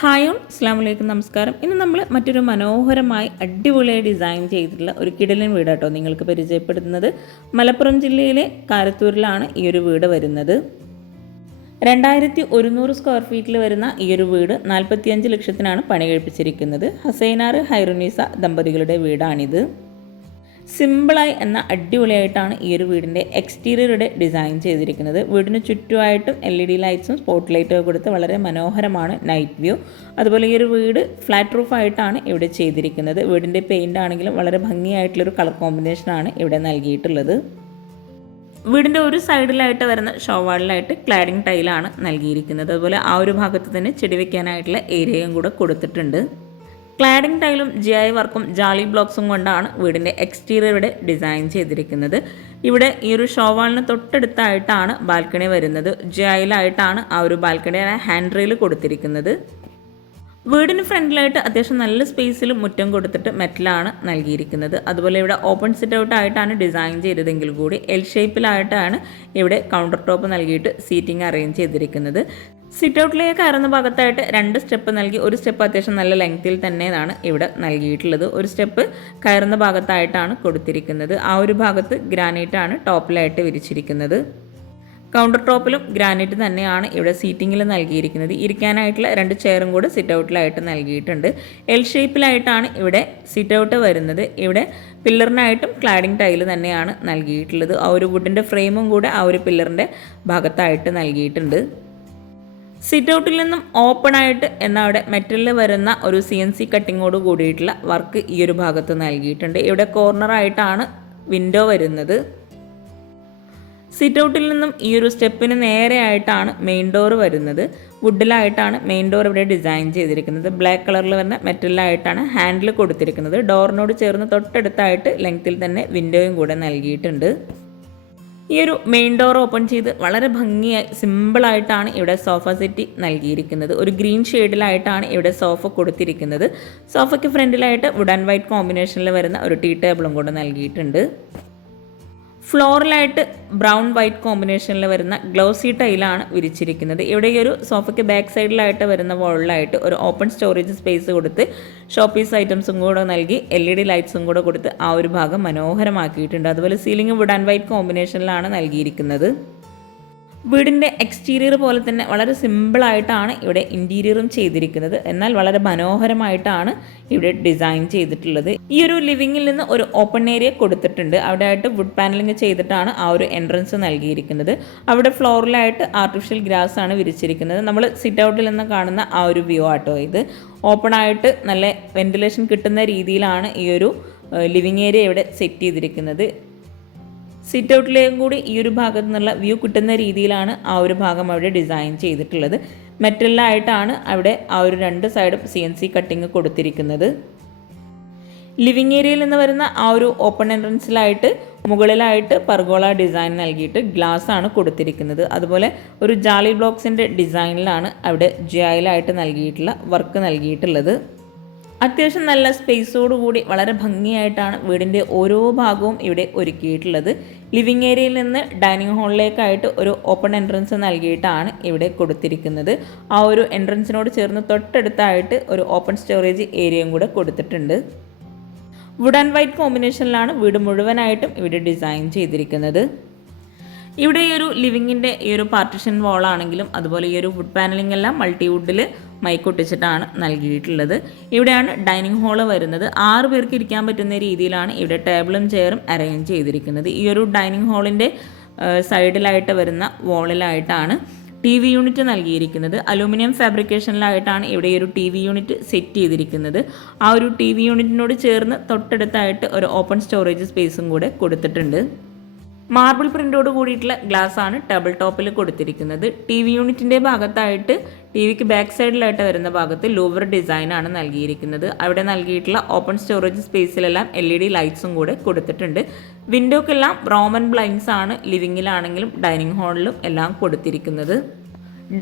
Hi on വലൈക്കും നമസ്കാരം. ഇന്ന് നമ്മൾ മറ്റൊരു മനോഹരമായി അടിപൊളിയായി ഡിസൈൻ ചെയ്തിട്ടുള്ള ഒരു കിടലൻ വീട് കേട്ടോ നിങ്ങൾക്ക് പരിചയപ്പെടുത്തുന്നത്. മലപ്പുറം ജില്ലയിലെ കാരത്തൂരിലാണ് ഈ ഒരു വീട് വരുന്നത്. രണ്ടായിരത്തി ഒരുന്നൂറ് സ്ക്വയർ ഫീറ്റിൽ വരുന്ന ഈ ഒരു വീട് നാൽപ്പത്തിയഞ്ച് ലക്ഷത്തിനാണ് പണി കഴിപ്പിച്ചിരിക്കുന്നത് ഹസൈനാർ ഹൈറുനീസ ദമ്പതികളുടെ വീടാണിത്. സിമ്പിളായി എന്ന അടിപൊളിയായിട്ടാണ് ഈ ഒരു വീടിന്റെ എക്സ്റ്റീരിയറുടെ ഡിസൈൻ ചെയ്തിരിക്കുന്നത്. വീടിന് ചുറ്റുമായിട്ടും എൽ ഇ ഡി ലൈറ്റ്സും സ്പോട്ട് ലൈറ്റും കൊടുത്ത് വളരെ മനോഹരമാണ് നൈറ്റ് വ്യൂ അതുപോലെ ഈ ഒരു വീട് ഫ്ലാറ്റ് റൂഫായിട്ടാണ് ഇവിടെ ചെയ്തിരിക്കുന്നത്. വീടിന്റെ പെയിന്റ് ആണെങ്കിലും വളരെ ഭംഗിയായിട്ടുള്ളൊരു കളർ കോമ്പിനേഷനാണ് ഇവിടെ നൽകിയിട്ടുള്ളത്. വീടിന്റെ ഒരു സൈഡിലായിട്ട് വരുന്ന ഷോവാളിലായിട്ട് ക്ലാഡിംഗ് ടൈലാണ് നൽകിയിരിക്കുന്നത്. അതുപോലെ ആ ഒരു ഭാഗത്ത് തന്നെ ചെടി വെക്കാനായിട്ടുള്ള ഏരിയയും കൂടെ കൊടുത്തിട്ടുണ്ട്. ക്ലാഡിംഗ് ടൈലും ജി ഐ വർക്കും ജാളി ബ്ലോക്സും കൊണ്ടാണ് വീടിന്റെ എക്സ്റ്റീരിയർ ഇവിടെ ഡിസൈൻ ചെയ്തിരിക്കുന്നത്. ഇവിടെ ഈ ഒരു ഷോവാളിന് തൊട്ടടുത്തായിട്ടാണ് ബാൽക്കണി വരുന്നത്. ജി ഐയിലായിട്ടാണ് ആ ഒരു ബാൽക്കണിയുടെ ഹാൻഡ് റെയിൽ കൊടുത്തിരിക്കുന്നത്. വീടിന് ഫ്രണ്ടിലായിട്ട് അത്യാവശ്യം നല്ല സ്പേസിൽ മുറ്റം കൊടുത്തിട്ട് മെറ്റലാണ് നൽകിയിരിക്കുന്നത്. അതുപോലെ ഇവിടെ ഓപ്പൺ സിറ്റ് ഔട്ട് ആയിട്ടാണ് ഡിസൈൻ ചെയ്തതെങ്കിൽ കൂടി എൽ ഷേപ്പിലായിട്ടാണ് ഇവിടെ കൗണ്ടർ ടോപ്പ് നൽകിയിട്ട് സീറ്റിംഗ് അറേഞ്ച് ചെയ്തിരിക്കുന്നത്. സിറ്റ് ഔട്ടിലേക്ക് കയറുന്ന ഭാഗത്തായിട്ട് രണ്ട് സ്റ്റെപ്പ് നൽകി ഒരു സ്റ്റെപ്പ് അത്യാവശ്യം നല്ല ലെങ്ത്തിൽ തന്നെയാണ് ഇവിടെ നൽകിയിട്ടുള്ളത്. ഒരു സ്റ്റെപ്പ് കയറുന്ന ഭാഗത്തായിട്ടാണ് കൊടുത്തിരിക്കുന്നത്. ആ ഒരു ഭാഗത്ത് ഗ്രാനൈറ്റാണ് ടോപ്പിലായിട്ട് വിരിച്ചിരിക്കുന്നത്. കൗണ്ടർ ടോപ്പിലും ഗ്രാനൈറ്റ് തന്നെയാണ് ഇവിടെ സീറ്റിങ്ങിൽ നൽകിയിരിക്കുന്നത്. ഇരിക്കാനായിട്ടുള്ള രണ്ട് ചെയറും കൂടെ സിറ്റ് ഔട്ടിലായിട്ട് നൽകിയിട്ടുണ്ട്. എൽ ഷേപ്പിലായിട്ടാണ് ഇവിടെ സിറ്റ് ഔട്ട് വരുന്നത്. ഇവിടെ പില്ലറിനായിട്ടും ക്ലാഡിംഗ് ടൈൽ തന്നെയാണ് നൽകിയിട്ടുള്ളത്. ആ ഒരു വുഡിന്റെ ഫ്രെയിമും കൂടെ ആ ഒരു പില്ലറിന്റെ ഭാഗത്തായിട്ട് നൽകിയിട്ടുണ്ട്. സിറ്റ് ഔട്ടിൽ നിന്നും ഓപ്പൺ ആയിട്ട് എന്നാൽ അവിടെ മെറ്റലിൽ വരുന്ന ഒരു സി എൻ സി കട്ടിങ്ങോട് കൂടിയിട്ടുള്ള വർക്ക് ഈ ഒരു ഭാഗത്ത് നൽകിയിട്ടുണ്ട്. ഇവിടെ കോർണറായിട്ടാണ് വിൻഡോ വരുന്നത്. സിറ്റ് ഔട്ടിൽ നിന്നും ഈ ഒരു സ്റ്റെപ്പിന് നേരെയായിട്ടാണ് മെയിൻ ഡോർ വരുന്നത്. വുഡിലായിട്ടാണ് മെയിൻ ഡോർ ഇവിടെ ഡിസൈൻ ചെയ്തിരിക്കുന്നത്. ബ്ലാക്ക് കളറിൽ വരുന്ന മെറ്റലിലായിട്ടാണ് ഹാൻഡിൽ കൊടുത്തിരിക്കുന്നത്. ഡോറിനോട് ചേർന്ന് തൊട്ടടുത്തായിട്ട് ലെങ്ത്തിൽ തന്നെ വിൻഡോയും കൂടെ നൽകിയിട്ടുണ്ട്. ഈ ഒരു മെയിൻ ഡോർ ഓപ്പൺ ചെയ്ത് വളരെ ഭംഗിയായി സിമ്പിളായിട്ടാണ് ഇവിടെ സോഫ സെറ്റ് നൽകിയിരിക്കുന്നത്. ഒരു ഗ്രീൻ ഷെയ്ഡിലായിട്ടാണ് ഇവിടെ സോഫ കൊടുത്തിരിക്കുന്നത്. സോഫയ്ക്ക് ഫ്രണ്ടിലായിട്ട് വുഡ് ആൻഡ് വൈറ്റ് കോമ്പിനേഷനിൽ വരുന്ന ഒരു ടീ ടേബിളും കൂടെ നൽകിയിട്ടുണ്ട്. ഫ്ലോറിലായിട്ട് ബ്രൗൺ വൈറ്റ് കോമ്പിനേഷനിൽ വരുന്ന ഗ്ലൗസി ടൈലാണ് വിരിച്ചിരിക്കുന്നത്. ഇവിടെ ഈ ഒരു സോഫയ്ക്ക് ബാക്ക് സൈഡിലായിട്ട് വരുന്ന വോളിലായിട്ട് ഒരു ഓപ്പൺ സ്റ്റോറേജ് സ്പേസ് കൊടുത്ത് ഷോപ്പീസ് ഐറ്റംസും കൂടെ നൽകി എൽ ഇ ഡി ലൈറ്റ്സും കൂടെ കൊടുത്ത് ആ ഒരു ഭാഗം മനോഹരമാക്കിയിട്ടുണ്ട്. അതുപോലെ സീലിംഗ് വുഡ് ആൻഡ് വൈറ്റ് കോമ്പിനേഷനിലാണ് നൽകിയിരിക്കുന്നത്. വീടിന്റെ എക്സ്റ്റീരിയർ പോലെ തന്നെ വളരെ സിമ്പിളായിട്ടാണ് ഇവിടെ ഇന്റീരിയറും ചെയ്തിരിക്കുന്നത്. എന്നാൽ വളരെ മനോഹരമായിട്ടാണ് ഇവിടെ ഡിസൈൻ ചെയ്തിട്ടുള്ളത്. ഈ ഒരു ലിവിങ്ങിൽ നിന്ന് ഒരു ഓപ്പൺ ഏരിയ കൊടുത്തിട്ടുണ്ട്. അവിടെ ആയിട്ട് വുഡ് പാനലിംഗ് ചെയ്തിട്ടാണ് ആ ഒരു എൻട്രൻസ് നൽകിയിരിക്കുന്നത്. അവിടെ ഫ്ലോറിലായിട്ട് ആർട്ടിഫിഷ്യൽ ഗ്രാസ് ആണ് വിരിച്ചിരിക്കുന്നത്. നമ്മൾ സിറ്റ് ഔട്ടിൽ നിന്ന് കാണുന്ന ആ ഒരു വ്യൂ ആട്ടോ ഇത്. ഓപ്പൺ ആയിട്ട് നല്ല വെന്റിലേഷൻ കിട്ടുന്ന രീതിയിലാണ് ഈ ഒരു ലിവിങ് ഏരിയ ഇവിടെ സെറ്റ് ചെയ്തിരിക്കുന്നത്. സിറ്റ് ഔട്ടിലേക്കും കൂടി ഈ ഒരു ഭാഗത്തു നിന്നുള്ള വ്യൂ കിട്ടുന്ന രീതിയിലാണ് ആ ഒരു ഭാഗം അവിടെ ഡിസൈൻ ചെയ്തിട്ടുള്ളത്. മെറ്റലിലായിട്ടാണ് അവിടെ ആ ഒരു രണ്ട് സൈഡും സി എൻ സി കട്ടിങ് കൊടുത്തിരിക്കുന്നത്. ലിവിങ് ഏരിയയിൽ നിന്ന് വരുന്ന ആ ഒരു ഓപ്പൺ എൻട്രൻസിലായിട്ട് മുകളിലായിട്ട് പർഗോള ഡിസൈൻ നൽകിയിട്ട് ഗ്ലാസ് ആണ് കൊടുത്തിരിക്കുന്നത്. അതുപോലെ ഒരു ജാലി ബ്ലോക്സിന്റെ ഡിസൈനിലാണ് അവിടെ ജിയായിലായിട്ട് നൽകിയിട്ടുള്ള വർക്ക് നൽകിയിട്ടുള്ളത്. അത്യാവശ്യം നല്ല സ്പേസോട് കൂടി വളരെ ഭംഗിയായിട്ടാണ് വീടിന്റെ ഓരോ ഭാഗവും ഇവിടെ ഒരുക്കിയിട്ടുള്ളത്. ലിവിങ് ഏരിയയിൽ നിന്ന് ഡൈനിങ് ഹാളിലേക്കായിട്ട് ഒരു ഓപ്പൺ എൻട്രൻസ് നൽകിയിട്ടാണ് ഇവിടെ കൊടുത്തിരിക്കുന്നത്. ആ ഒരു എൻട്രൻസിനോട് ചേർന്ന് തൊട്ടടുത്തായിട്ട് ഒരു ഓപ്പൺ സ്റ്റോറേജ് ഏരിയയും കൂടെ കൊടുത്തിട്ടുണ്ട്. വുഡ് ആൻഡ് വൈറ്റ് കോമ്പിനേഷനിലാണ് വീട് മുഴുവനായിട്ടും ഇവിടെ ഡിസൈൻ ചെയ്തിരിക്കുന്നത്. ഇവിടെ ഈ ഒരു ലിവിങ്ങിന്റെ ഈ ഒരു പാർട്ടിഷൻ വാളാണെങ്കിലും അതുപോലെ ഈ ഒരു വുഡ് പാനലിംഗ് എല്ലാം മൾട്ടി വുഡിൽ മൈക്കൊട്ടിച്ചിട്ടാണ് നൽകിയിട്ടുള്ളത്. ഇവിടെയാണ് ഡൈനിങ് ഹാൾ വരുന്നത്. ആറ് പേർക്ക് ഇരിക്കാൻ പറ്റുന്ന രീതിയിലാണ് ഇവിടെ ടേബിളും ചെയറും അറേഞ്ച് ചെയ്തിരിക്കുന്നത്. ഈ ഒരു ഡൈനിങ് ഹാളിന്റെ സൈഡിലായിട്ട് വരുന്ന വാളിലായിട്ടാണ് ടി വി യൂണിറ്റ് നൽകിയിരിക്കുന്നത്. അലൂമിനിയം ഫാബ്രിക്കേഷനിലായിട്ടാണ് ഇവിടെ ഒരു ടി വി യൂണിറ്റ് സെറ്റ് ചെയ്തിരിക്കുന്നത്. ആ ഒരു ടി വി യൂണിറ്റിനോട് ചേർന്ന് തൊട്ടടുത്തായിട്ട് ഒരു ഓപ്പൺ സ്റ്റോറേജ് സ്പേസും കൂടെ കൊടുത്തിട്ടുണ്ട്. മാർബിൾ പ്രിന്റോട് കൂടിയിട്ടുള്ള ഗ്ലാസ് ആണ് ടേബിൾ ടോപ്പിൽ കൊടുത്തിരിക്കുന്നത്. ടി വി യൂണിറ്റിന്റെ ഭാഗത്തായിട്ട് ടി വിക്ക് ബാക്ക് സൈഡിലായിട്ട് വരുന്ന ഭാഗത്ത് ലൂവർ ഡിസൈനാണ് നൽകിയിരിക്കുന്നത്. അവിടെ നൽകിയിട്ടുള്ള ഓപ്പൺ സ്റ്റോറേജ് സ്പേസിലെല്ലാം എൽ ഇ ഡി ലൈറ്റ്സും കൂടെ കൊടുത്തിട്ടുണ്ട്. വിൻഡോക്കെല്ലാം റോമൻ ബ്ലൈൻസ് ആണ് ലിവിങ്ങിലാണെങ്കിലും ഡൈനിങ് ഹാളിലും എല്ലാം കൊടുത്തിരിക്കുന്നത്.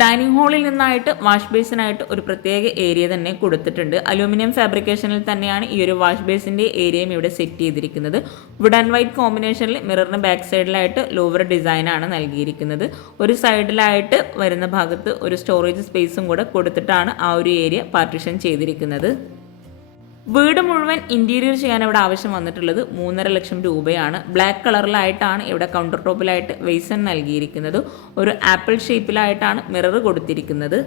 ഡൈനിങ് ഹാളിൽ നിന്നായിട്ട് വാഷ് ബേസിനായിട്ട് ഒരു പ്രത്യേക ഏരിയ തന്നെ കൊടുത്തിട്ടുണ്ട്. അലൂമിനിയം ഫാബ്രിക്കേഷനിൽ തന്നെയാണ് ഈ ഒരു വാഷ് ബേസിന്റെ ഏരിയയും ഇവിടെ സെറ്റ് ചെയ്തിരിക്കുന്നത്. വുഡ് ആൻഡ് വൈറ്റ് കോമ്പിനേഷനിൽ മിററിന് ബാക്ക് സൈഡിലായിട്ട് ലോവർ ഡിസൈനാണ് നൽകിയിരിക്കുന്നത്. ഒരു സൈഡിലായിട്ട് വരുന്ന ഭാഗത്ത് ഒരു സ്റ്റോറേജ് സ്പേസും കൂടെ കൊടുത്തിട്ടാണ് ആ ഒരു ഏരിയ പാർട്ടിഷൻ ചെയ്തിരിക്കുന്നത്. വീട് മുഴുവൻ ഇന്റീരിയർ ചെയ്യാൻ ഇവിടെ ആവശ്യം വന്നിട്ടുള്ളത് മൂന്നര ലക്ഷം രൂപയാണ്. ബ്ലാക്ക് കളറിലായിട്ടാണ് ഇവിടെ കൗണ്ടർ ടോപ്പിലായിട്ട് വെയ്സൺ നൽകിയിരിക്കുന്നത്. ഒരു ആപ്പിൾ ഷേപ്പിലായിട്ടാണ് മിറർ കൊടുത്തിരിക്കുന്നത്.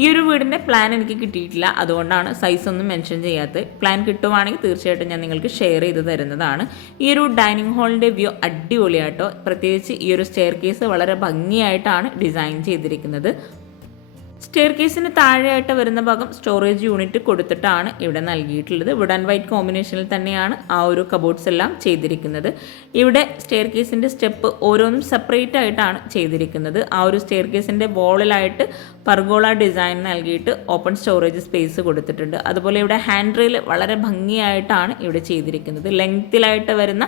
ഈ ഒരു വീടിന്റെ പ്ലാൻ എനിക്ക് കിട്ടിയിട്ടില്ല. അതുകൊണ്ടാണ് സൈസ് ഒന്നും മെൻഷൻ ചെയ്യാത്തത്. പ്ലാൻ കിട്ടുവാണെങ്കിൽ തീർച്ചയായിട്ടും ഞാൻ നിങ്ങൾക്ക് ഷെയർ ചെയ്ത് തരുന്നതാണ്. ഈ ഒരു ഡൈനിങ് ഹാളിന്റെ വ്യൂ അടിപൊളിയാട്ടോ. പ്രത്യേകിച്ച് ഈ ഒരു സ്റ്റെയർ കേസ് വളരെ ഭംഗിയായിട്ടാണ് ഡിസൈൻ ചെയ്തിരിക്കുന്നത്. സ്റ്റെയർ കേസിന് താഴെയായിട്ട് വരുന്ന ഭാഗം സ്റ്റോറേജ് യൂണിറ്റ് കൊടുത്തിട്ടാണ് ഇവിടെ നൽകിയിട്ടുള്ളത്. വുഡ് ആൻഡ് വൈറ്റ് കോമ്പിനേഷനിൽ തന്നെയാണ് ആ ഒരു കബോർഡ്സ് എല്ലാം ചെയ്തിരിക്കുന്നത്. ഇവിടെ സ്റ്റെയർ കേസിന്റെ സ്റ്റെപ്പ് ഓരോന്നും സെപ്പറേറ്റ് ആയിട്ടാണ് ചെയ്തിരിക്കുന്നത്. ആ ഒരു സ്റ്റെയർ കേസിന്റെ വോളിലായിട്ട് പർഗോള ഡിസൈൻ നൽകിയിട്ട് ഓപ്പൺ സ്റ്റോറേജ് സ്പേസ് കൊടുത്തിട്ടുണ്ട്. അതുപോലെ ഇവിടെ ഹാൻഡ് റെയിൽ വളരെ ഭംഗിയായിട്ടാണ് ഇവിടെ ചെയ്തിരിക്കുന്നത്. ലെങ്ത്തിലായിട്ട് വരുന്ന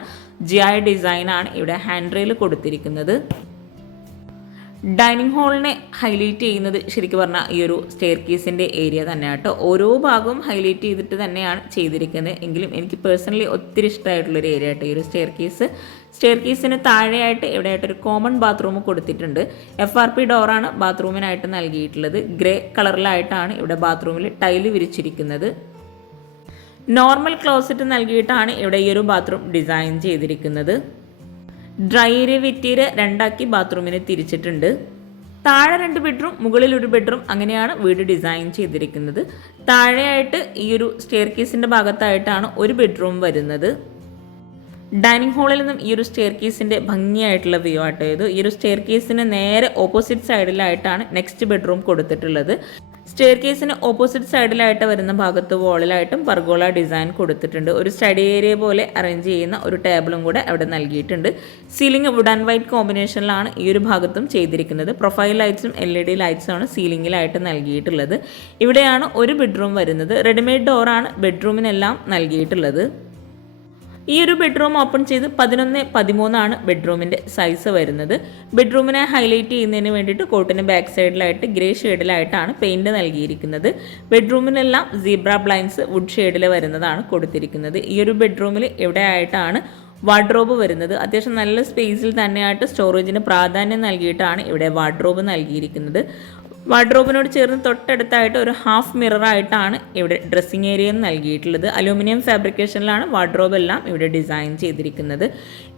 ജിയായ ഡിസൈനാണ് ഇവിടെ ഹാൻഡ് റെയിൽ കൊടുത്തിരിക്കുന്നത്. ഡൈനിങ് ഹാളിനെ ഹൈലൈറ്റ് ചെയ്യുന്നത് ശരിക്കും പറഞ്ഞാൽ ഈ ഒരു സ്റ്റെയർ കേസിന്റെ ഏരിയ തന്നെ കേട്ടോ. ഓരോ ഭാഗവും ഹൈലൈറ്റ് ചെയ്തിട്ട് തന്നെയാണ് ചെയ്തിരിക്കുന്നത്. എങ്കിലും എനിക്ക് പേഴ്സണലി ഒത്തിരി ഇഷ്ടമായിട്ടുള്ളൊരു ഏരിയ കേട്ടോ ഈ ഒരു സ്റ്റെയർ കേസ് സ്റ്റെയർ കേസിന് താഴെയായിട്ട് ഇവിടെ ആയിട്ടൊരു കോമൺ ബാത്റൂം കൊടുത്തിട്ടുണ്ട്. എഫ് ആർ പി ഡോറാണ് ബാത്റൂമിനായിട്ട് നൽകിയിട്ടുള്ളത്. ഗ്രേ കളറിലായിട്ടാണ് ഇവിടെ ബാത്റൂമിൽ ടൈൽ വിരിച്ചിരിക്കുന്നത്. നോർമൽ ക്ലോസറ്റ് നൽകിയിട്ടാണ് ഇവിടെ ഈ ഒരു ബാത്റൂം ഡിസൈൻ ചെയ്തിരിക്കുന്നത്. ഡ്രൈര് വിറ്റീര് രണ്ടാക്കി ബാത്റൂമിനെ തിരിച്ചിട്ടുണ്ട്. താഴെ രണ്ട് ബെഡ്റൂം മുകളിൽ ഒരു ബെഡ്റൂം അങ്ങനെയാണ് വീട് ഡിസൈൻ ചെയ്തിരിക്കുന്നത്. താഴെയായിട്ട് ഈ ഒരു സ്റ്റെയർ കേസിന്റെ ഭാഗത്തായിട്ടാണ് ഒരു ബെഡ്റൂം വരുന്നത്. ഡൈനിങ് ഹാളിൽ നിന്നും ഈ ഒരു സ്റ്റെയർ കേസിന്റെ ഭംഗിയായിട്ടുള്ള വ്യൂ ആട്ടോ ഈ ഒരു സ്റ്റെയർ കേസിന് നേരെ ഓപ്പോസിറ്റ് സൈഡിലായിട്ടാണ് നെക്സ്റ്റ് ബെഡ്റൂം കൊടുത്തിട്ടുള്ളത്. സ്റ്റെയർ കേസിന് ഓപ്പോസിറ്റ് സൈഡിലായിട്ട് വരുന്ന ഭാഗത്ത് വോളിലായിട്ടും പർഗോള ഡിസൈൻ കൊടുത്തിട്ടുണ്ട്. ഒരു സ്റ്റഡി ഏരിയ പോലെ അറേഞ്ച് ചെയ്യുന്ന ഒരു ടേബിളും കൂടെ അവിടെ നൽകിയിട്ടുണ്ട്. സീലിംഗ് വുഡ് ആൻഡ് വൈറ്റ് കോമ്പിനേഷനിലാണ് ഈ ഒരു ഭാഗത്തും ചെയ്തിരിക്കുന്നത്. പ്രൊഫൈൽ ലൈറ്റ്സും എൽ ഇ ഡി ലൈറ്റ്സുമാണ് സീലിംഗിലായിട്ട് നൽകിയിട്ടുള്ളത്. ഇവിടെയാണ് ഒരു ബെഡ്റൂം വരുന്നത്. റെഡിമെയ്ഡ് ഡോറാണ് ബെഡ്റൂമിനെല്ലാം നൽകിയിട്ടുള്ളത്. ഈ ഒരു ബെഡ്റൂം ഓപ്പൺ ചെയ്ത് പതിനൊന്ന് പതിമൂന്നാണ് ബെഡ്റൂമിന്റെ സൈസ് വരുന്നത്. ബെഡ്റൂമിനെ ഹൈലൈറ്റ് ചെയ്യുന്നതിന് വേണ്ടിയിട്ട് കോട്ടിന് ബാക്ക് സൈഡിലായിട്ട് ഗ്രേ ഷെയ്ഡിലായിട്ടാണ് പെയിന്റ് നൽകിയിരിക്കുന്നത്. ബെഡ്റൂമിനെല്ലാം സീബ്ര ബ്ലൈൻസ് വുഡ് ഷെയ്ഡിൽ വരുന്നതാണ് കൊടുത്തിരിക്കുന്നത്. ഈ ഒരു ബെഡ്റൂമിൽ ഇവിടെ ആയിട്ടാണ് വാർഡ്രോബ് വരുന്നത്? അത്യാവശ്യം നല്ല സ്പേസിൽ തന്നെയായിട്ട് സ്റ്റോറേജിന് പ്രാധാന്യം നൽകിയിട്ടാണ് ഇവിടെ വാർഡ്രോബ് നൽകിയിരിക്കുന്നത്. വാർഡ്രോബിനോട് ചേർന്ന് തൊട്ടടുത്തായിട്ട് ഒരു ഹാഫ് മിററായിട്ടാണ് ഇവിടെ ഡ്രസ്സിങ് ഏരിയ നൽകിയിട്ടുള്ളത്. അലൂമിനിയം ഫാബ്രിക്കേഷനിലാണ് വാർഡ്രോബ് എല്ലാം ഇവിടെ ഡിസൈൻ ചെയ്തിരിക്കുന്നത്.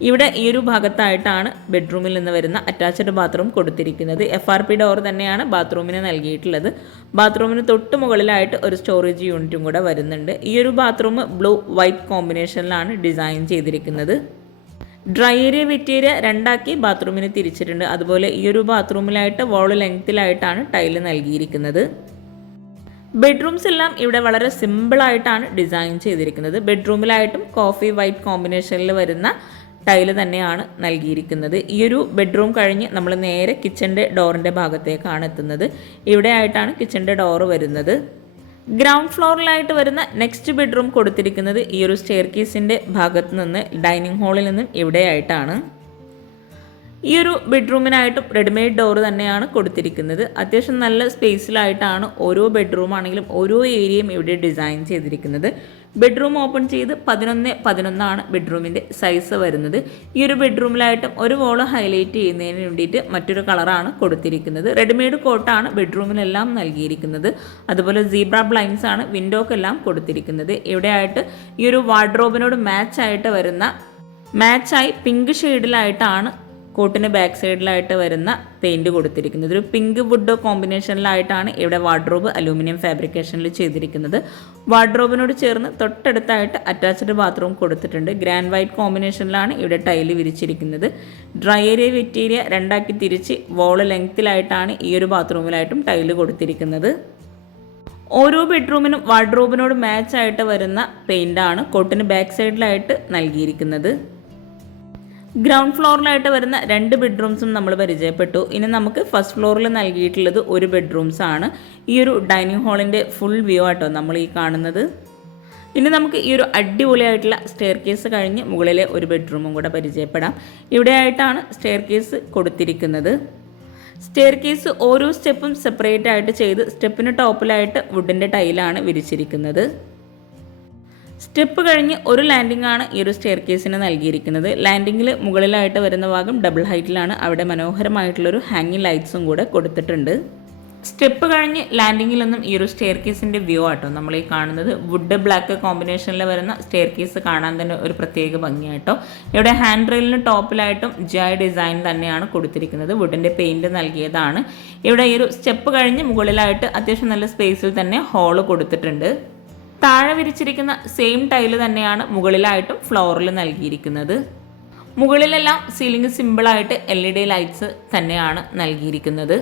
ഇവിടെ ഈ ഒരു ഭാഗത്തായിട്ടാണ് ബെഡ്റൂമിൽ നിന്ന് വരുന്ന അറ്റാച്ച്ഡ് ബാത്റൂം കൊടുത്തിരിക്കുന്നത്. എഫ് ആർ പി ഡോർ തന്നെയാണ് ബാത്റൂമിന് നൽകിയിട്ടുള്ളത്. ബാത്റൂമിന് തൊട്ട് മുകളിലായിട്ട് ഒരു സ്റ്റോറേജ് യൂണിറ്റും കൂടെ വരുന്നുണ്ട്. ഈ ഒരു ബാത്റൂം ബ്ലൂ വൈറ്റ് കോമ്പിനേഷനിലാണ് ഡിസൈൻ ചെയ്തിരിക്കുന്നത്. ഡ്രൈ ഏരിയ വെറ്റ് ഏരിയ രണ്ടാക്കി ബാത്റൂമിന് തിരിച്ചിട്ടുണ്ട്. അതുപോലെ ഈ ഒരു ബാത്റൂമിലായിട്ട് വോൾ ലെങ്ത്തിലായിട്ടാണ് ടൈൽ നൽകിയിരിക്കുന്നത്. ബെഡ്റൂംസ് എല്ലാം ഇവിടെ വളരെ സിമ്പിളായിട്ടാണ് ഡിസൈൻ ചെയ്തിരിക്കുന്നത്. ബെഡ്റൂമിലായിട്ടും കോഫി വൈറ്റ് കോമ്പിനേഷനിൽ വരുന്ന ടൈൽ തന്നെയാണ് നൽകിയിരിക്കുന്നത്. ഈ ഒരു ബെഡ്റൂം കഴിഞ്ഞ് നമ്മൾ നേരെ കിച്ചന്റെ ഡോറിന്റെ ഭാഗത്തേക്കാണ് എത്തുന്നത്. ഇവിടെ ആയിട്ടാണ് കിച്ചന്റെ ഡോറ് വരുന്നത്. ഗ്രൗണ്ട് ഫ്ലോറിലായിട്ട് വരുന്ന നെക്സ്റ്റ് ബെഡ്റൂം കൊടുത്തിരിക്കുന്നത് ഈ ഒരു സ്റ്റെയർ കേസിന്റെ ഭാഗത്ത് നിന്ന് ഡൈനിങ് ഹാളിൽ നിന്നും ഇവിടെയായിട്ടാണ്. ഈ ഒരു ബെഡ്റൂമിനായിട്ടും റെഡിമെയ്ഡ് ഡോർ തന്നെയാണ് കൊടുത്തിരിക്കുന്നത്. അത്യാവശ്യം നല്ല സ്പേസിലായിട്ടാണ് ഓരോ ബെഡ്റൂം ആണെങ്കിലും ഓരോ ഏരിയയും ഇവിടെ ഡിസൈൻ ചെയ്തിരിക്കുന്നത്. ബെഡ്റൂം ഓപ്പൺ ചെയ്ത് പതിനൊന്ന് പതിനൊന്നാണ് ബെഡ്റൂമിന്റെ സൈസ് വരുന്നത്. ഈ ഒരു ബെഡ്റൂമിലായിട്ടും ഒരു വോൾ ഹൈലൈറ്റ് ചെയ്യുന്നതിന് വേണ്ടിയിട്ട് മറ്റൊരു കളറാണ് കൊടുത്തിരിക്കുന്നത്. റെഡിമെയ്ഡ് കോട്ടാണ് ബെഡ്റൂമിലെല്ലാം നൽകിയിരിക്കുന്നത്. അതുപോലെ സീബ്ര ബ്ലൈൻസ് ആണ് വിൻഡോക്കെല്ലാം കൊടുത്തിരിക്കുന്നത്. ഇവിടെയായിട്ട് ഈ ഒരു വാർഡ്രോബിനോട് മാച്ചായിട്ട് വരുന്ന മാച്ചായി പിങ്ക് ഷെയ്ഡിലായിട്ടാണ് കോട്ടിന് ബാക്ക് സൈഡിലായിട്ട് വരുന്ന പെയിന്റ് കൊടുത്തിരിക്കുന്നത്. ഒരു പിങ്ക് വുഡ് കോമ്പിനേഷനിലായിട്ടാണ് ഇവിടെ വാർഡ്രോബ് അലൂമിനിയം ഫാബ്രിക്കേഷനിൽ ചെയ്തിരിക്കുന്നത്. വാർഡ്രോബിനോട് ചേർന്ന് തൊട്ടടുത്തായിട്ട് അറ്റാച്ച്ഡ് ബാത്റൂം കൊടുത്തിട്ടുണ്ട്. ഗ്രാൻഡ് വൈറ്റ് കോമ്പിനേഷനിലാണ് ഇവിടെ ടൈൽ വിരിച്ചിരിക്കുന്നത്. ഡ്രൈ ഏരിയ വെറ്റ് ഏരിയ രണ്ടാക്കി തിരിച്ച് വോൾ ലെങ്ത്തിലായിട്ടാണ് ഈ ഒരു ബാത്റൂമിലായിട്ടും ടൈൽ കൊടുത്തിരിക്കുന്നത്. ഓരോ ബെഡ്റൂമിനും വാർഡ്രോബിനോട് മാച്ചായിട്ട് വരുന്ന പെയിന്റാണ് കോട്ടിന് ബാക്ക് സൈഡിലായിട്ട് നൽകിയിരിക്കുന്നത്. ഗ്രൗണ്ട് ഫ്ലോറിലായിട്ട് വരുന്ന രണ്ട് ബെഡ്റൂംസും നമ്മൾ പരിചയപ്പെട്ടു. ഇനി നമുക്ക് ഫസ്റ്റ് ഫ്ലോറിൽ നൽകിയിട്ടുള്ളത് ഒരു ബെഡ്റൂംസ് ആണ് ഈ ഒരു ഡൈനിങ് ഹാളിന്റെ ഫുൾ വ്യൂ ആട്ടോ നമ്മൾ ഈ കാണുന്നത്. ഇനി നമുക്ക് ഈ ഒരു അടിപൊളിയായിട്ടുള്ള സ്റ്റെയർ കേസ് കഴിഞ്ഞ് മുകളിലെ ഒരു ബെഡ്റൂമും കൂടെ പരിചയപ്പെടാം. ഇവിടെയായിട്ടാണ് സ്റ്റെയർ കേസ് കൊടുത്തിരിക്കുന്നത്. സ്റ്റെയർ കേസ് ഓരോ സ്റ്റെപ്പും സെപ്പറേറ്റ് ആയിട്ട് ചെയ്ത് സ്റ്റെപ്പിന് ടോപ്പിലായിട്ട് വുഡിന്റെ ടൈലാണ് വിരിച്ചിരിക്കുന്നത്. സ്റ്റെപ്പ് കഴിഞ്ഞ് ഒരു ലാൻഡിംഗ് ആണ് ഈ ഒരു സ്റ്റെയർ കേസിന് നൽകിയിരിക്കുന്നത്. ലാൻഡിങ്ങിൽ മുകളിലായിട്ട് വരുന്ന ഭാഗം ഡബിൾ ഹൈറ്റിലാണ്. അവിടെ മനോഹരമായിട്ടുള്ളൊരു ഹാങ്ങിങ് ലൈറ്റ്സും കൂടെ കൊടുത്തിട്ടുണ്ട്. സ്റ്റെപ്പ് കഴിഞ്ഞ് ലാൻഡിങ്ങിൽ നിന്നും ഈ ഒരു സ്റ്റെയർ കേസിന്റെ വ്യൂ ആട്ടോ. നമ്മൾ ഈ കാണുന്നത് വുഡ് ബ്ലാക്ക് കോമ്പിനേഷനിൽ വരുന്ന സ്റ്റെയർ കേസ് കാണാൻ തന്നെ ഒരു പ്രത്യേക ഭംഗിയാട്ടോ. ഇവിടെ ഹാൻഡ് റെയിലിന് ടോപ്പിലായിട്ടും ജായ് ഡിസൈൻ തന്നെയാണ് കൊടുത്തിരിക്കുന്നത്. വുഡിന്റെ പെയിന്റ് നൽകിയതാണ്. ഇവിടെ ഈ ഒരു സ്റ്റെപ്പ് കഴിഞ്ഞ് മുകളിലായിട്ട് അത്യാവശ്യം നല്ല സ്പേസിൽ തന്നെ ഹോൾ കൊടുത്തിട്ടുണ്ട്. താഴെ വിരിച്ചിരിക്കുന്ന സെയിം ടൈൽ തന്നെയാണ് മുകളിലായിട്ടും ഫ്ലോറിൽ നൽകിയിരിക്കുന്നത്. മുകളിലെല്ലാം സീലിംഗ് സിമ്പിളായിട്ട് എൽ ഇ ഡി ലൈറ്റ്സ് തന്നെയാണ് നൽകിയിരിക്കുന്നത്.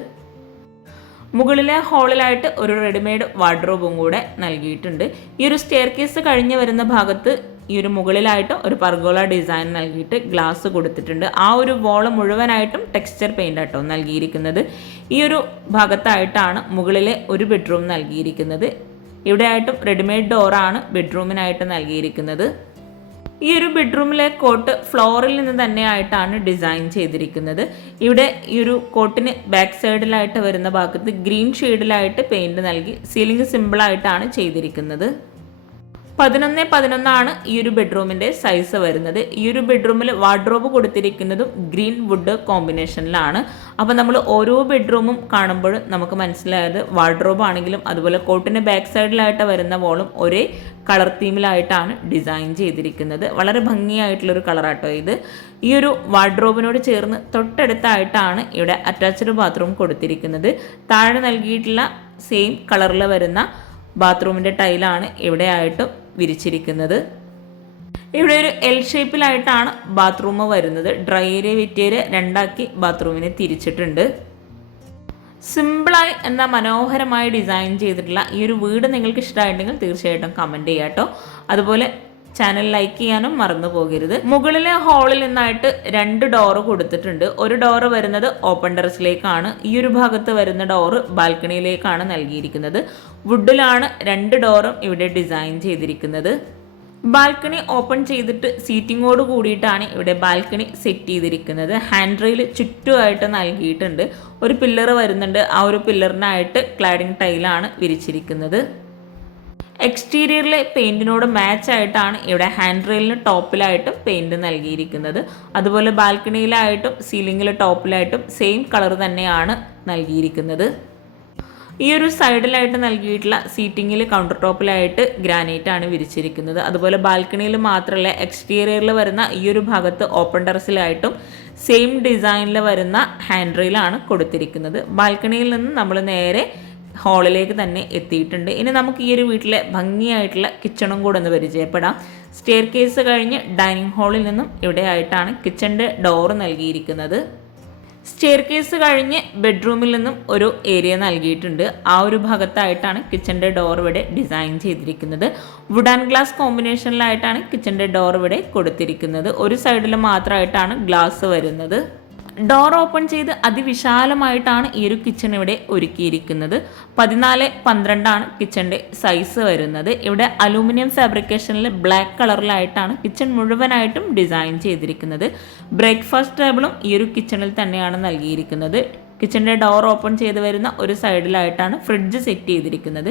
മുകളിലെ ഹോളിലായിട്ട് ഒരു റെഡിമെയ്ഡ് വാർഡ്രോബും കൂടെ നൽകിയിട്ടുണ്ട്. ഈ ഒരു സ്റ്റെയർ കേസ് കഴിഞ്ഞ് വരുന്ന ഭാഗത്ത് ഈ ഒരു മുകളിലായിട്ട് ഒരു പർഗോള ഡിസൈൻ നൽകിയിട്ട് ഗ്ലാസ് കൊടുത്തിട്ടുണ്ട്. ആ ഒരു വോൾ മുഴുവനായിട്ടും ടെക്സ്ചർ പെയിന്റ് ആട്ടോ നൽകിയിരിക്കുന്നത്. ഈ ഒരു ഭാഗത്തായിട്ടാണ് മുകളിലെ ഒരു ബെഡ്റൂം നൽകിയിരിക്കുന്നത്. ഇവിടെ ആയിട്ടും റെഡിമെയ്ഡ് ഡോറാണ് ബെഡ്റൂമിനായിട്ട് നൽകിയിരിക്കുന്നത്. ഈ ഒരു ബെഡ്റൂമിലെ കോട്ട് ഫ്ലോറിൽ നിന്ന് തന്നെ ആയിട്ടാണ് ഡിസൈൻ ചെയ്തിരിക്കുന്നത്. ഇവിടെ ഈ ഒരു കോട്ടിന് ബാക്ക് സൈഡിലായിട്ട് വരുന്ന ഭാഗത്ത് ഗ്രീൻ ഷെയ്ഡിലായിട്ട് പെയിന്റ് നൽകി സീലിംഗ് സിമ്പിളായിട്ടാണ് ചെയ്തിരിക്കുന്നത്. പതിനൊന്ന് പതിനൊന്നാണ് ഈ ഒരു ബെഡ്റൂമിന്റെ സൈസ് വരുന്നത്. ഈ ഒരു ബെഡ്റൂമിൽ വാർഡ്രോബ് കൊടുത്തിരിക്കുന്നതും ഗ്രീൻ വുഡ് കോമ്പിനേഷനിലാണ് അപ്പോൾ നമ്മൾ ഓരോ ബെഡ്റൂമും കാണുമ്പോൾ നമുക്ക് മനസ്സിലായത് വാർഡ്രോബ് ആണെങ്കിലും അതുപോലെ കോട്ടിന്റെ ബാക്ക് സൈഡിലായിട്ട് വരുന്ന വോളും ഒരേ കളർ തീമിലായിട്ടാണ് ഡിസൈൻ ചെയ്തിരിക്കുന്നത്. വളരെ ഭംഗിയായിട്ടുള്ളൊരു കളറാട്ടോ ഇത്. ഈ ഒരു വാർഡ്രോബിനോട് ചേർന്ന് തൊട്ടടുത്തായിട്ടാണ് ഇവിടെ അറ്റാച്ച്ഡ് ബാത്റൂം കൊടുത്തിരിക്കുന്നത്. താഴെ നൽകിയിട്ടുള്ള സെയിം കളറിൽ വരുന്ന ബാത്റൂമിന്റെ ടൈലാണ് ഇവിടെയായിട്ടും വിരിച്ചിരിക്കുന്നത്. ഇവിടെ ഒരു എൽ ഷേപ്പിലായിട്ടാണ് ബാത്റൂം വരുന്നത്. ഡ്രൈ ഏരിയ വെറ്റേരിയ രണ്ടാക്കി ബാത്റൂമിനെ തിരിച്ചിട്ടുണ്ട്. സിമ്പിളായി എന്നാൽ മനോഹരമായി ഡിസൈൻ ചെയ്തിട്ടുള്ള ഈ ഒരു വീട് നിങ്ങൾക്ക് ഇഷ്ടമായിട്ടുണ്ടെങ്കിൽ തീർച്ചയായിട്ടും കമന്റ് ചെയ്യാം കേട്ടോ അതുപോലെ ചാനൽ ലൈക്ക് ചെയ്യാനും മറന്നു പോകരുത്. മുകളിലെ ഹാളിൽ നിന്നായിട്ട് രണ്ട് ഡോറ് കൊടുത്തിട്ടുണ്ട്. ഒരു ഡോറ് വരുന്നത് ഓപ്പൺ ടെറസിലേക്കാണ് ഈ ഒരു ഭാഗത്ത് വരുന്ന ഡോറ് ബാൽക്കണിയിലേക്കാണ് നൽകിയിരിക്കുന്നത്. വുഡിലാണ് രണ്ട് ഡോറും ഇവിടെ ഡിസൈൻ ചെയ്തിരിക്കുന്നത്. ബാൽക്കണി ഓപ്പൺ ചെയ്തിട്ട് സീറ്റിങ്ങോട് കൂടിയിട്ടാണ് ഇവിടെ ബാൽക്കണി സെറ്റ് ചെയ്തിരിക്കുന്നത്. ഹാൻഡ് റെയിൽ ചുറ്റുമായിട്ട് നൽകിയിട്ടുണ്ട്. ഒരു പില്ലർ വരുന്നുണ്ട്. ആ ഒരു പില്ലറിനായിട്ട് ക്ലാഡിംഗ് ടൈലാണ് വിരിച്ചിരിക്കുന്നത്. എക്സ്റ്റീരിയറിലെ പെയിന്റിനോട് മാച്ച് ആയിട്ടാണ് ഇവിടെ ഹാൻഡ് റെയിലിന് ടോപ്പിലായിട്ടും പെയിന്റ് നൽകിയിരിക്കുന്നത്. അതുപോലെ ബാൽക്കണിയിലായിട്ടും സീലിംഗിലെ ടോപ്പിലായിട്ടും സെയിം കളർ തന്നെയാണ് നൽകിയിരിക്കുന്നത്. ഈ ഒരു സൈഡിലായിട്ട് നൽകിയിട്ടുള്ള സീറ്റിങ്ങിൽ കൗണ്ടർ ടോപ്പിലായിട്ട് ഗ്രാനൈറ്റ് ആണ് വിരിച്ചിരിക്കുന്നത്. അതുപോലെ ബാൽക്കണിയിൽ മാത്രമല്ല എക്സ്റ്റീരിയറിൽ വരുന്ന ഈ ഒരു ഭാഗത്ത് ഓപ്പൺ ടെറസിലായിട്ടും സെയിം ഡിസൈനിൽ വരുന്ന ഹാൻഡ് റെയിലാണ് കൊടുത്തിരിക്കുന്നത്. ബാൽക്കണിയിൽ നിന്ന് നമ്മൾ നേരെ ഹാളിലേക്ക് തന്നെ എത്തിയിട്ടുണ്ട്. ഇനി നമുക്ക് ഈ ഒരു വീട്ടിലെ ഭംഗിയായിട്ടുള്ള കിച്ചണും കൂടെ ഒന്ന് പരിചയപ്പെടാം. സ്റ്റെയർ കേസ് കഴിഞ്ഞ് ഡൈനിങ് ഹാളിൽ നിന്നും ഇവിടെ ആയിട്ടാണ് കിച്ചന്റെ ഡോർ നൽകിയിരിക്കുന്നത്. സ്റ്റെയർ കേസ് കഴിഞ്ഞ് ബെഡ്റൂമിൽ നിന്നും ഒരു ഏരിയ നൽകിയിട്ടുണ്ട്. ആ ഒരു ഭാഗത്തായിട്ടാണ് കിച്ചന്റെ ഡോർ ഇവിടെ ഡിസൈൻ ചെയ്തിരിക്കുന്നത്. വുഡ് ആൻഡ് ഗ്ലാസ് കോമ്പിനേഷനിലായിട്ടാണ് കിച്ചന്റെ ഡോർ ഇവിടെ കൊടുത്തിരിക്കുന്നത്. ഒരു സൈഡിൽ മാത്രമായിട്ടാണ് ഗ്ലാസ് വരുന്നത്. ഡോർ ഓപ്പൺ ചെയ്ത് അതിവിശാലമായിട്ടാണ് ഈ ഒരു കിച്ചൺ ഇവിടെ ഒരുക്കിയിരിക്കുന്നത്. പതിനാല് പന്ത്രണ്ടാണ് കിച്ചന്റെ സൈസ് വരുന്നത്. ഇവിടെ അലൂമിനിയം ഫാബ്രിക്കേഷനിൽ ബ്ലാക്ക് കളറിലായിട്ടാണ് കിച്ചൺ മുഴുവനായിട്ടും ഡിസൈൻ ചെയ്തിരിക്കുന്നത്. ബ്രേക്ക്ഫാസ്റ്റ് ടേബിളും ഈ ഒരു കിച്ചണിൽ തന്നെയാണ് നൽകിയിരിക്കുന്നത്. കിച്ചണിന്റെ ഡോർ ഓപ്പൺ ചെയ്ത് വരുന്ന ഒരു സൈഡിലായിട്ടാണ് ഫ്രിഡ്ജ് സെറ്റ് ചെയ്തിരിക്കുന്നത്.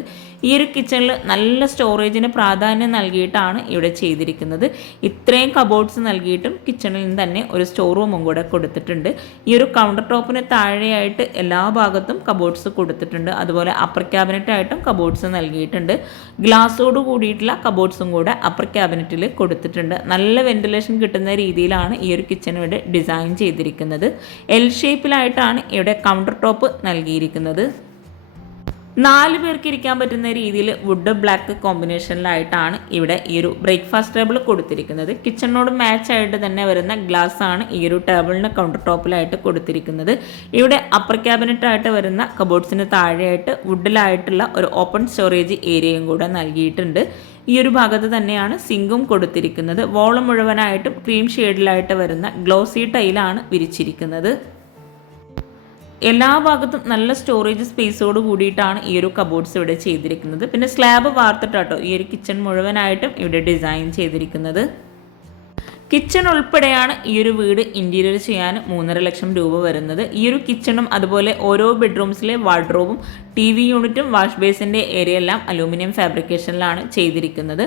ഈ ഒരു കിച്ചണിൽ നല്ല സ്റ്റോറേജിന് പ്രാധാന്യം നൽകിയിട്ടാണ് ഇവിടെ ചെയ്തിരിക്കുന്നത്. ഇത്രയും കബോർഡ്സ് നൽകിയിട്ടും കിച്ചണിൽ നിന്ന് തന്നെ ഒരു സ്റ്റോർ റൂമും കൂടെ കൊടുത്തിട്ടുണ്ട്. ഈ ഒരു കൗണ്ടർ ടോപ്പിന് താഴെയായിട്ട് എല്ലാ ഭാഗത്തും കബോർഡ്സ് കൊടുത്തിട്ടുണ്ട്. അതുപോലെ അപ്പർ ക്യാബിനറ്റ് ആയിട്ടും കബോർഡ്സ് നൽകിയിട്ടുണ്ട്. ഗ്ലാസ്സോട് കൂടിയിട്ടുള്ള കബോർഡ്സും കൂടെ അപ്പർ ക്യാബിനറ്റിൽ കൊടുത്തിട്ടുണ്ട്. നല്ല വെന്റിലേഷൻ കിട്ടുന്ന രീതിയിലാണ് ഈ ഒരു കിച്ചൺ ഇവിടെ ഡിസൈൻ ചെയ്തിരിക്കുന്നത്. എൽ ഷേപ്പിലായിട്ടാണ് ഇവിടെ കൗണ്ടർ ടോപ്പ് നൽകിയിരിക്കുന്നത്. നാല് പേർക്ക് ഇരിക്കാൻ പറ്റുന്ന രീതിയിൽ വുഡ് ബ്ലാക്ക് കോമ്പിനേഷനിലായിട്ടാണ് ഇവിടെ ഈ ഒരു ബ്രേക്ക്ഫാസ്റ്റ് ടേബിൾ കൊടുത്തിരിക്കുന്നത്. കിച്ചണിനോട് മാച്ച് ആയിട്ട് തന്നെ വരുന്ന ഗ്ലാസ് ആണ് ഈ ഒരു ടേബിളിന് കൗണ്ടർ ടോപ്പിലായിട്ട് കൊടുത്തിരിക്കുന്നത്. ഇവിടെ അപ്പർ ക്യാബിനറ്റ് ആയിട്ട് വരുന്ന കബോർഡ്സിന് താഴെയായിട്ട് വുഡിലായിട്ടുള്ള ഒരു ഓപ്പൺ സ്റ്റോറേജ് ഏരിയയും കൂടെ നൽകിയിട്ടുണ്ട്. ഈ ഒരു ഭാഗത്ത് തന്നെയാണ് സിങ്കും കൊടുത്തിരിക്കുന്നത്. വോളം മുഴുവനായിട്ടും ക്രീം ഷെയ്ഡിലായിട്ട് വരുന്ന ഗ്ലോസി ടൈലാണ് വിരിച്ചിരിക്കുന്നത്. എല്ലാ ഭാഗത്തും നല്ല സ്റ്റോറേജ് സ്പേസോട് കൂടിയിട്ടാണ് ഈ ഒരു കബോർഡ്സ് ഇവിടെ ചെയ്തിരിക്കുന്നത്. പിന്നെ സ്ലാബ് വാർത്തിട്ടാട്ടോ ഈ ഒരു കിച്ചൺ മുഴുവനായിട്ടും ഇവിടെ ഡിസൈൻ ചെയ്തിരിക്കുന്നത്. കിച്ചൺ ഉൾപ്പെടെയാണ് ഈ ഒരു വീട് ഇന്റീരിയർ ചെയ്യാൻ മൂന്നര ലക്ഷം രൂപ വരുന്നത്. ഈ ഒരു കിച്ചണും അതുപോലെ ഓരോ ബെഡ്റൂംസിലെ വാർഡ്രോബും ടി വി യൂണിറ്റും വാഷ് ബേസിന്റെ ഏരിയ എല്ലാം അലൂമിനിയം ഫാബ്രിക്കേഷനിലാണ് ചെയ്തിരിക്കുന്നത്.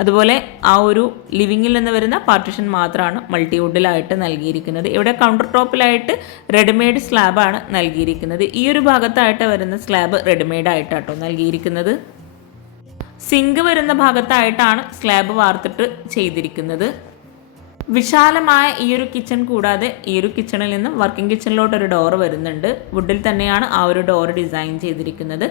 അതുപോലെ ആ ഒരു ലിവിങ്ങിൽ നിന്ന് വരുന്ന പാർട്ടിഷൻ മാത്രമാണ് മൾട്ടിവുഡിലായിട്ട് നൽകിയിരിക്കുന്നത്. ഇവിടെ കൗണ്ടർ ടോപ്പിലായിട്ട് റെഡിമെയ്ഡ് സ്ലാബാണ് നൽകിയിരിക്കുന്നത്. ഈ ഒരു ഭാഗത്തായിട്ട് വരുന്ന സ്ലാബ് റെഡിമെയ്ഡ് ആയിട്ടാട്ടോ നൽകിയിരിക്കുന്നത്. സിങ്ക് വരുന്ന ഭാഗത്തായിട്ടാണ് സ്ലാബ് വാർത്തിട്ട് ചെയ്തിരിക്കുന്നത്. വിശാലമായ ഈ ഒരു കിച്ചൺ കൂടാതെ ഈ ഒരു കിച്ചണിൽ നിന്നും വർക്കിംഗ് കിച്ചണിലോട്ട് ഒരു ഡോർ വരുന്നുണ്ട്. വുഡിൽ തന്നെയാണ് ആ ഒരു ഡോർ ഡിസൈൻ ചെയ്തിരിക്കുന്നത്.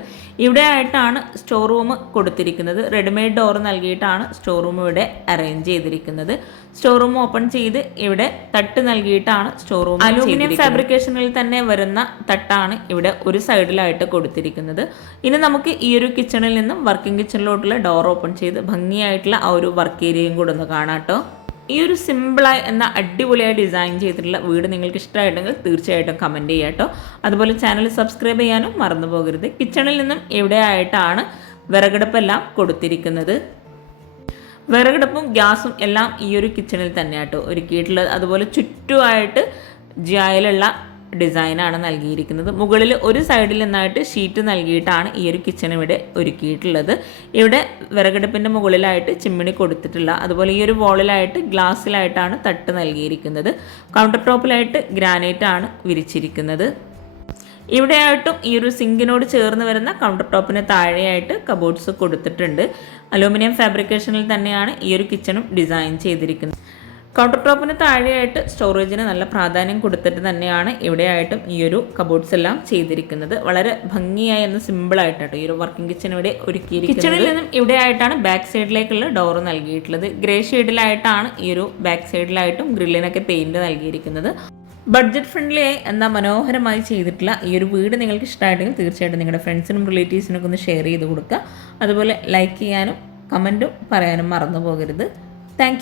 ഇവിടെ ആയിട്ടാണ് സ്റ്റോർ റൂം കൊടുത്തിരിക്കുന്നത്. റെഡിമെയ്ഡ് ഡോർ നൽകിയിട്ടാണ് സ്റ്റോർ റൂം ഇവിടെ അറേഞ്ച് ചെയ്തിരിക്കുന്നത്. സ്റ്റോർ റൂം ഓപ്പൺ ചെയ്ത് ഇവിടെ തട്ട് നൽകിയിട്ടാണ് സ്റ്റോർ റൂം അലൂമിനിയം ഫാബ്രിക്കേഷനിൽ തന്നെ വരുന്ന തട്ടാണ് ഇവിടെ ഒരു സൈഡിലായിട്ട് കൊടുത്തിരിക്കുന്നത്. ഇനി നമുക്ക് ഈ ഒരു കിച്ചണിൽ നിന്നും വർക്കിംഗ് കിച്ചണിലോട്ടുള്ള ഡോർ ഓപ്പൺ ചെയ്ത് ഭംഗിയായിട്ടുള്ള ആ ഒരു വർക്ക് ഏരിയയും കൂടെ ഒന്ന് കാണാട്ടോ ഈ ഒരു സിമ്പിളായി എന്ന അടിപൊളിയായി ഡിസൈൻ ചെയ്തിട്ടുള്ള വീട് നിങ്ങൾക്ക് ഇഷ്ടമായിട്ടുണ്ടെങ്കിൽ തീർച്ചയായിട്ടും കമന്റ് ചെയ്യുക കേട്ടോ. അതുപോലെ ചാനൽ സബ്സ്ക്രൈബ് ചെയ്യാനും മറന്നു പോകരുത്. കിച്ചണിൽ നിന്നും എവിടെയായിട്ടാണ് വിറകടുപ്പെല്ലാം കൊടുത്തിരിക്കുന്നത്? വിറകടുപ്പും ഗ്യാസും എല്ലാം ഈ ഒരു കിച്ചണിൽ തന്നെയാട്ടോ ഒരുക്കിയിട്ടുള്ളത്. അതുപോലെ ചുറ്റുമായിട്ട് ജിയായിലുള്ള ഡിസൈനാണ് നൽകിയിരിക്കുന്നത്. മുകളിൽ ഒരു സൈഡിൽ നിന്നായിട്ട് ഷീറ്റ് നൽകിയിട്ടാണ് ഈ ഒരു കിച്ചൺ ഇവിടെ ഒരുക്കിയിട്ടുള്ളത്. ഇവിടെ വിറകടുപ്പിന്റെ മുകളിലായിട്ട് ചിമ്മിണി കൊടുത്തിട്ടുള്ള അതുപോലെ ഈ ഒരു വോളിലായിട്ട് ഗ്ലാസ്സിലായിട്ടാണ് തട്ട് നൽകിയിരിക്കുന്നത്. കൗണ്ടർ ടോപ്പിലായിട്ട് ഗ്രാനൈറ്റ് ആണ് വിരിച്ചിരിക്കുന്നത്. ഇവിടെയായിട്ടും ഈ ഒരു സിങ്കിനോട് ചേർന്ന് വരുന്ന കൗണ്ടർ ടോപ്പിന് താഴെയായിട്ട് കബോർഡ്സ് കൊടുത്തിട്ടുണ്ട്. അലൂമിനിയം ഫാബ്രിക്കേഷനിൽ തന്നെയാണ് ഈ ഒരു കിച്ചണും ഡിസൈൻ ചെയ്തിരിക്കുന്നത്. കൗണ്ടർ ടോപ്പിന് താഴെയായിട്ട് സ്റ്റോറേജിന് നല്ല പ്രാധാന്യം കൊടുത്തിട്ട് തന്നെയാണ് ഇവിടെയായിട്ടും ഈ ഒരു കബോർഡ്സ് എല്ലാം ചെയ്തിരിക്കുന്നത്. വളരെ ഭംഗിയായി എന്ന് സിമ്പിൾ ആയിട്ടാണ് ഈ ഒരു വർക്കിംഗ് കിച്ചൺ ഇവിടെ ഒരുക്കിയിരിക്കുന്നത്. കിച്ചണിൽ നിന്നും ഇവിടെയായിട്ടാണ് ബാക്ക് സൈഡിലേക്കുള്ള ഡോർ നൽകിയിട്ടുള്ളത്. ഗ്രേ ഷെയ്ഡിലായിട്ടാണ് ഈ ഒരു ബാക്ക് സൈഡിലായിട്ടും ഗ്രില്ലിനൊക്കെ പെയിന്റ് നൽകിയിരിക്കുന്നത്. ബഡ്ജറ്റ് ഫ്രണ്ട്ലി ആയി എന്നാൽ മനോഹരമായി ചെയ്തിട്ടുള്ള ഈ ഒരു വീട് നിങ്ങൾക്ക് ഇഷ്ടമായിട്ടെങ്കിൽ തീർച്ചയായിട്ടും നിങ്ങളുടെ ഫ്രണ്ട്സിനും റിലേറ്റീവ്സിനൊക്കെ ഒന്ന് ഷെയർ ചെയ്ത് കൊടുക്കുക. അതുപോലെ ലൈക്ക് ചെയ്യാനും കമന്റും പറയാനും മറന്നു പോകരുത്. താങ്ക്